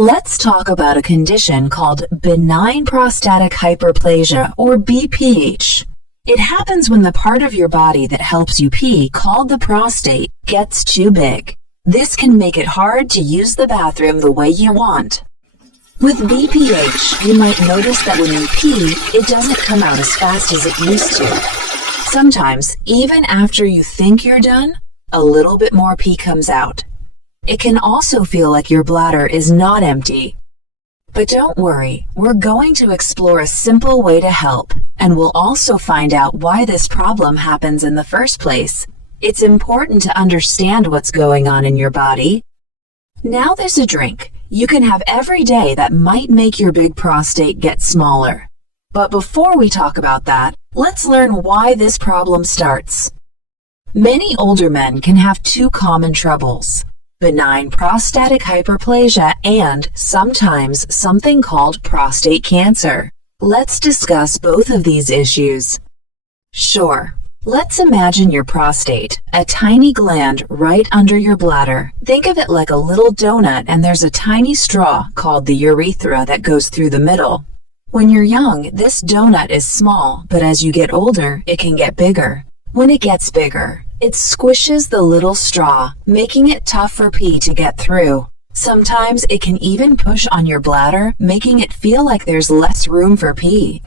Let's talk about a condition called benign prostatic hyperplasia, or BPH. It happens when the part of your body that helps you pee, called the prostate, gets too big. This can make it hard to use the bathroom the way you want. With BPH, you might notice that when you pee, it doesn't come out as fast as it used to. Sometimes, even after you think you're done, a little bit more pee comes out. It can also feel like your bladder is not empty. But don't worry, we're going to explore a simple way to help, and we'll also find out why this problem happens in the first place. It's important to understand what's going on in your body. Now there's a drink you can have every day that might make your big prostate get smaller. But before we talk about that, let's learn why this problem starts. Many older men can have two common troubles: benign prostatic hyperplasia and, sometimes, something called prostate cancer. Let's discuss both of these issues. Sure. Let's imagine your prostate, a tiny gland right under your bladder. Think of it like a little donut, and there's a tiny straw called the urethra that goes through the middle. When you're young, this donut is small, but as you get older, it can get bigger. When it gets bigger, it squishes the little straw, making it tough for pee to get through. Sometimes it can even push on your bladder, making it feel like there's less room for pee.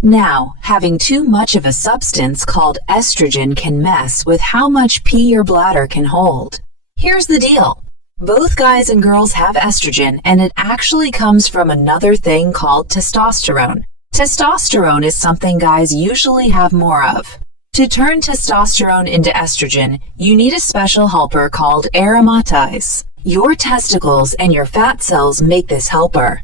Now, having too much of a substance called estrogen can mess with how much pee your bladder can hold. Here's the deal. Both guys and girls have estrogen, and it actually comes from another thing called testosterone. Testosterone is something guys usually have more of. To turn testosterone into estrogen, you need a special helper called aromatase. Your testicles and your fat cells make this helper.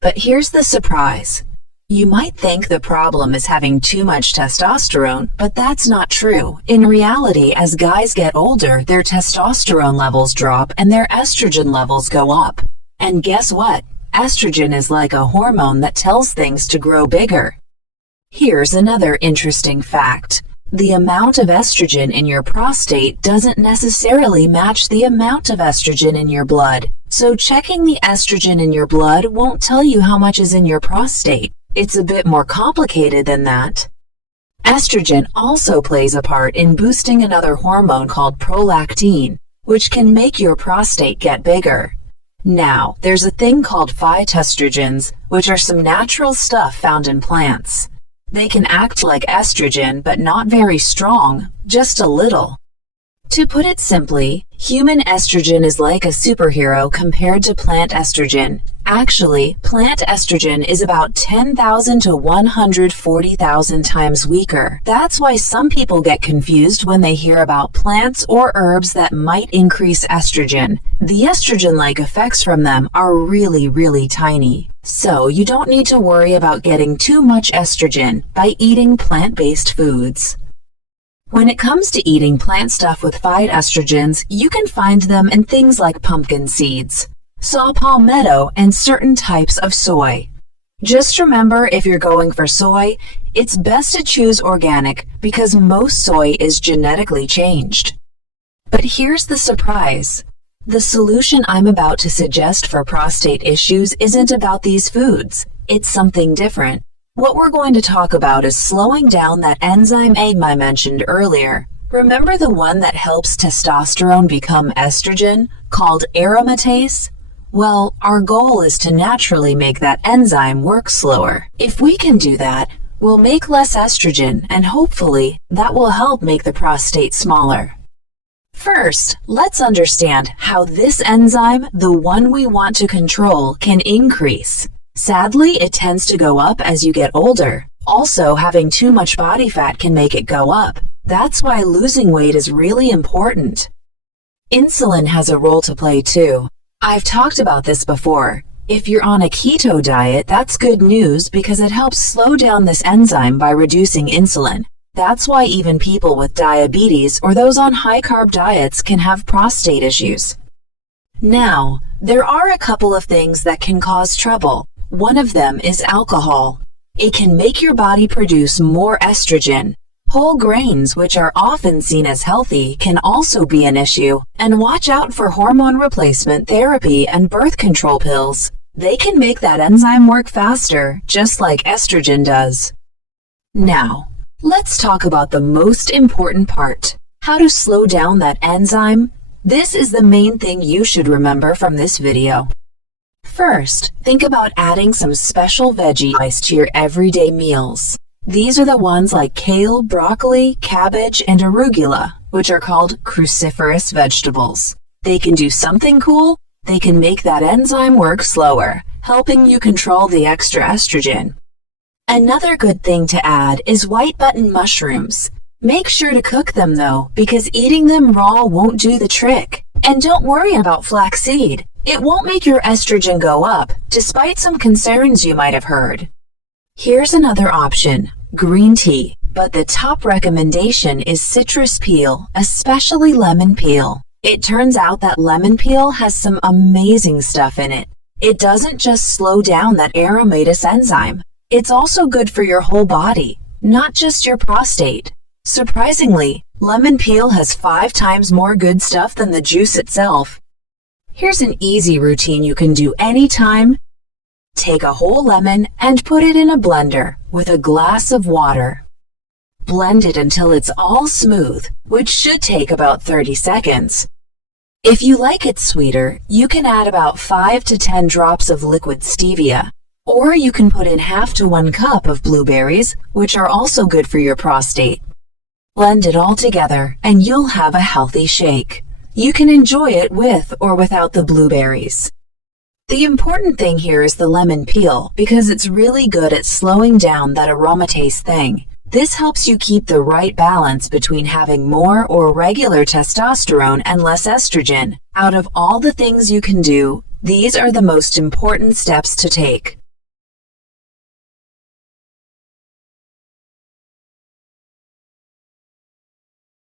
But here's the surprise. You might think the problem is having too much testosterone, but that's not true. In reality, as guys get older, their testosterone levels drop and their estrogen levels go up. And guess what? Estrogen is like a hormone that tells things to grow bigger. Here's another interesting fact. The amount of estrogen in your prostate doesn't necessarily match the amount of estrogen in your blood. So checking the estrogen in your blood won't tell you how much is in your prostate. It's a bit more complicated than that. Estrogen also plays a part in boosting another hormone called prolactin, which can make your prostate get bigger. Now, there's a thing called phytoestrogens, which are some natural stuff found in plants. They can act like estrogen, but not very strong, just a little. To put it simply, human estrogen is like a superhero compared to plant estrogen. Actually, plant estrogen is about 10,000 to 140,000 times weaker. That's why some people get confused when they hear about plants or herbs that might increase estrogen. The estrogen-like effects from them are really, really tiny. So you don't need to worry about getting too much estrogen by eating plant-based foods. When it comes to eating plant stuff with phytoestrogens, you can find them in things like pumpkin seeds, saw palmetto, and certain types of soy. Just remember, if you're going for soy, it's best to choose organic because most soy is genetically changed. But here's the surprise. The solution I'm about to suggest for prostate issues isn't about these foods. It's something different. What we're going to talk about is slowing down that enzyme I mentioned earlier. Remember the one that helps testosterone become estrogen, called aromatase? Well, our goal is to naturally make that enzyme work slower. If we can do that, we'll make less estrogen, and hopefully, that will help make the prostate smaller. First, let's understand how this enzyme, the one we want to control, can increase. Sadly, it tends to go up as you get older. Also, having too much body fat can make it go up. That's why losing weight is really important. Insulin has a role to play too. I've talked about this before. If you're on a keto diet, that's good news because it helps slow down this enzyme by reducing insulin. That's why even people with diabetes or those on high-carb diets can have prostate issues. Now, there are a couple of things that can cause trouble. One of them is alcohol. It can make your body produce more estrogen. Whole grains, which are often seen as healthy, can also be an issue, and watch out for hormone replacement therapy and birth control pills. They can make that enzyme work faster, just like estrogen does. Now, let's talk about the most important part, how to slow down that enzyme. This is the main thing you should remember from this video. First, think about adding some special veggies to your everyday meals. These are the ones like kale, broccoli, cabbage, and arugula, which are called cruciferous vegetables. They can do something cool. They can make that enzyme work slower, helping you control the extra estrogen. Another good thing to add is white button mushrooms. Make sure to cook them though, because eating them raw won't do the trick. And don't worry about flaxseed. It won't make your estrogen go up, despite some concerns you might have heard. Here's another option, green tea, but the top recommendation is citrus peel, especially lemon peel. It turns out that lemon peel has some amazing stuff in it. It doesn't just slow down that aromatase enzyme. It's also good for your whole body, not just your prostate. Surprisingly, lemon peel has 5 times more good stuff than the juice itself. Here's an easy routine you can do anytime. Take a whole lemon and put it in a blender with a glass of water. Blend it until it's all smooth, which should take about 30 seconds. If you like it sweeter, you can add about 5 to 10 drops of liquid stevia, or you can put in half to 1 cup of blueberries, which are also good for your prostate. Blend it all together and you'll have a healthy shake. You can enjoy it with or without the blueberries. The important thing here is the lemon peel because it's really good at slowing down that aromatase thing. This helps you keep the right balance between having more or regular testosterone and less estrogen. Out of all the things you can do, these are the most important steps to take.